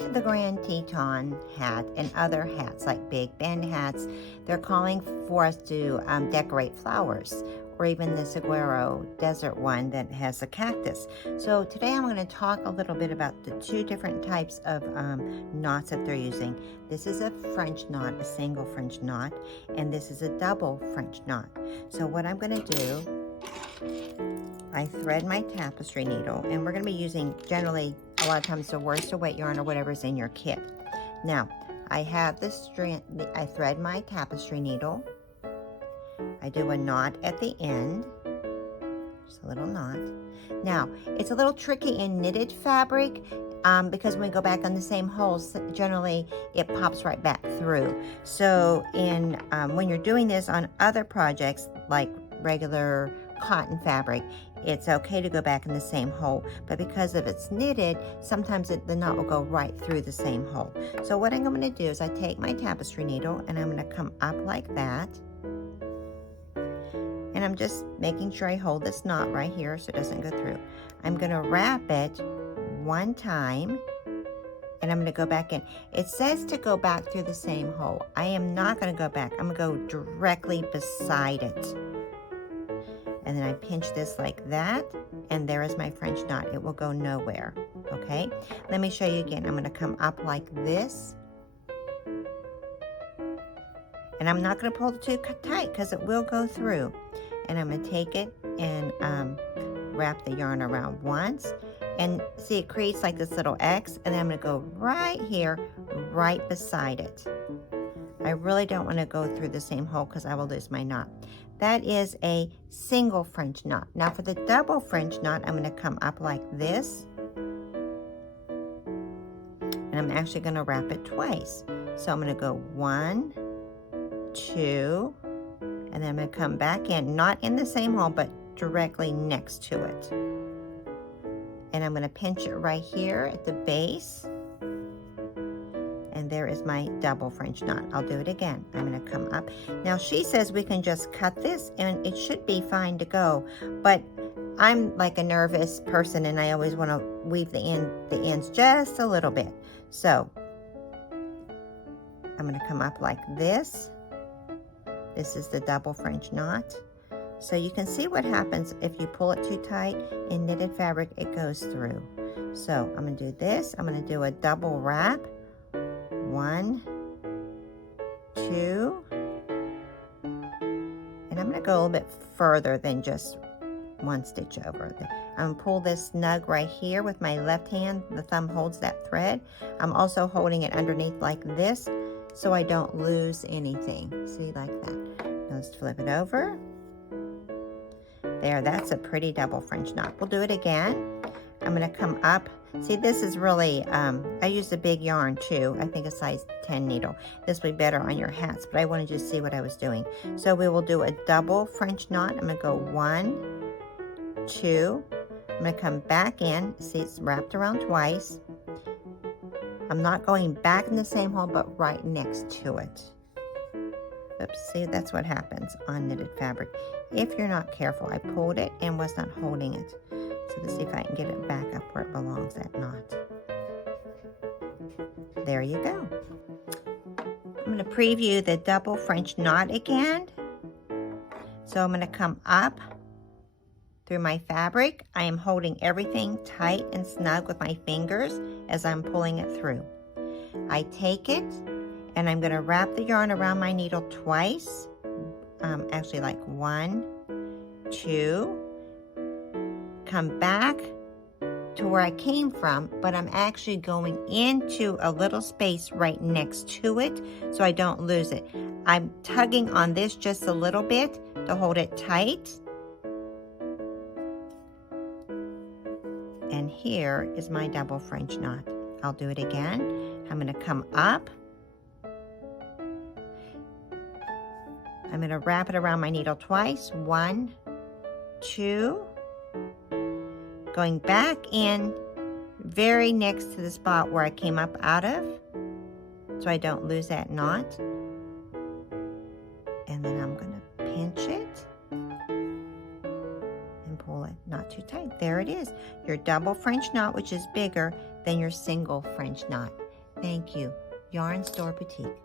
The Grand Teton hat and other hats like big band hats, they're calling for us to decorate flowers, or even the saguaro desert one that has a cactus. So today I'm going to talk a little bit about the two different types of knots that they're using. This is a French knot, a single French knot, and this is a double French knot. So what I'm going to do, I thread my tapestry needle, and we're going to be using generally a lot of times the worsted weight yarn or whatever's in your kit. Now I have this strand, I thread my tapestry needle, I do a knot at the end, just a little knot. Now it's a little tricky in knitted fabric because when we go back on the same holes, generally it pops right back through. So in when you're doing this on other projects like regular cotton fabric, it's okay to go back in the same hole, but because of it's knitted, sometimes the knot will go right through the same hole. So what I'm going to do is I take my tapestry needle and I'm going to come up like that, and I'm just making sure I hold this knot right here so it doesn't go through. I'm going to wrap it one time, and I'm going to go back in. It says to go back through the same hole. I am not going to go back. I'm going to go directly beside it. And then I pinch this like that, and there is my French knot. It will go nowhere, okay? Let me show you again. I'm going to come up like this. And I'm not going to pull it too tight because it will go through. And I'm going to take it and wrap the yarn around once. And see, it creates like this little X, and then I'm going to go right here, right beside it. I really don't want to go through the same hole because I will lose my knot. That is a single French knot. Now for the double French knot, I'm going to come up like this. And I'm actually going to wrap it twice. So I'm going to go 1, 2, and then I'm going to come back in, not in the same hole, but directly next to it. And I'm going to pinch it right here at the base. And there is my double French knot. I'll do it again. I'm going to come up. Now she says we can just cut this and it should be fine to go, but I'm like a nervous person and I always want to weave the ends just a little bit. So I'm going to come up like this. This is the double French knot. So you can see what happens if you pull it too tight. In knitted fabric, it goes through. So I'm going to do this. I'm going to do a double wrap. 1, 2, and I'm going to go a little bit further than just one stitch over. I'm going to pull this snug right here with my left hand. The thumb holds that thread. I'm also holding it underneath like this so I don't lose anything. See, like that. Now let's flip it over. There, that's a pretty double French knot. We'll do it again. I'm going to come up. See, this is really, I used a big yarn too. I think a size 10 needle. This will be better on your hats, but I wanted you to see what I was doing. So we will do a double French knot. I'm going to go 1, 2. I'm going to come back in. See, it's wrapped around twice. I'm not going back in the same hole, but right next to it. Oops, see, that's what happens on knitted fabric. If you're not careful, I pulled it and was not holding it. So let's see if I can get it back up where it belongs, that knot. There you go. I'm going to preview the double French knot again. So I'm going to come up through my fabric. I am holding everything tight and snug with my fingers as I'm pulling it through. I take it and I'm going to wrap the yarn around my needle twice. Actually like 1, 2. Come back to where I came from, but I'm actually going into a little space right next to it so I don't lose it. I'm tugging on this just a little bit to hold it tight. And here is my double French knot. I'll do it again. I'm going to come up. I'm going to wrap it around my needle twice. 1, 2. Going back in very next to the spot where I came up out of, so I don't lose that knot. And then I'm going to pinch it and pull it not too tight. There it is, your double French knot, which is bigger than your single French knot. Thank you. Yarn Store Boutique.